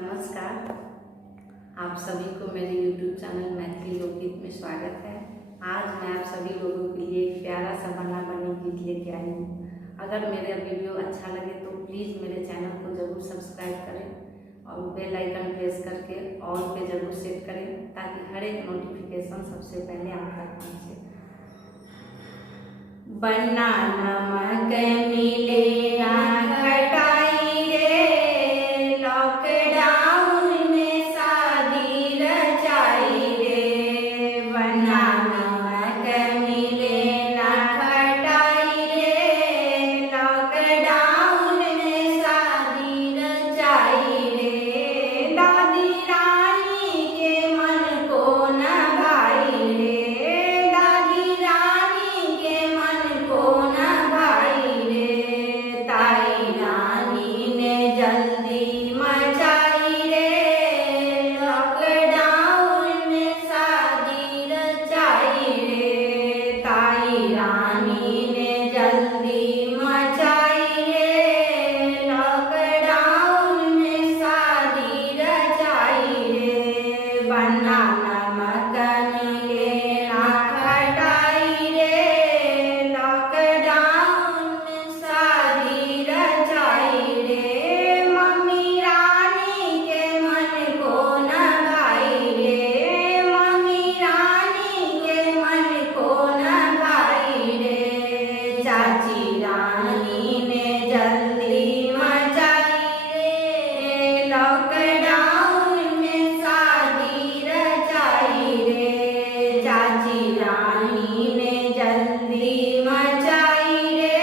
नमस्कार। आप सभी को मेरे YouTube चैनल मैथिली लोकगीत में स्वागत है। आज मैं आप सभी लोगों के लिए एक प्यारा सा बना बनी गीत लेके आई हूँ। अगर मेरा वीडियो अच्छा लगे तो प्लीज़ मेरे चैनल को ज़रूर सब्सक्राइब करें और बेल आइकन प्रेस करके ऑल पे ज़रूर सेट करें ताकि हर एक नोटिफिकेशन सबसे पहले आप तक पहुँचे। बना नमक मिले ना खटाई रे, लॉकडाउन में शादी रचाई रे। बना नमक मिले ना खटाई रे, लॉकडाउन में शादी रचाई रे। दादी रानी के मन को न भाई रे, दादी रानी के मन को न भाई रे। ताई रानी ने जल्दी मचाई रे, लॉकडाउन में शादी रचाई रे। ताई रानी ने जल्दी मचाई रे, लॉकडाउन में शादी रचाई रे। बना नमक मिले ना खटाई रे, लॉकडाउन में शादी रचाई रे। मम्मी रानी के मन को न भाई रे, मम्मी रानी के मन को न भाई रे। चाची रानी ने जल्दी मचाई रे, लॉकडाउन में शादी रचाई रे। चाची रानी ने जल्दी मचाई रे,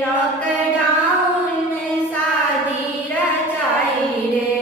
लॉकडाउन में शादी रचाई रे।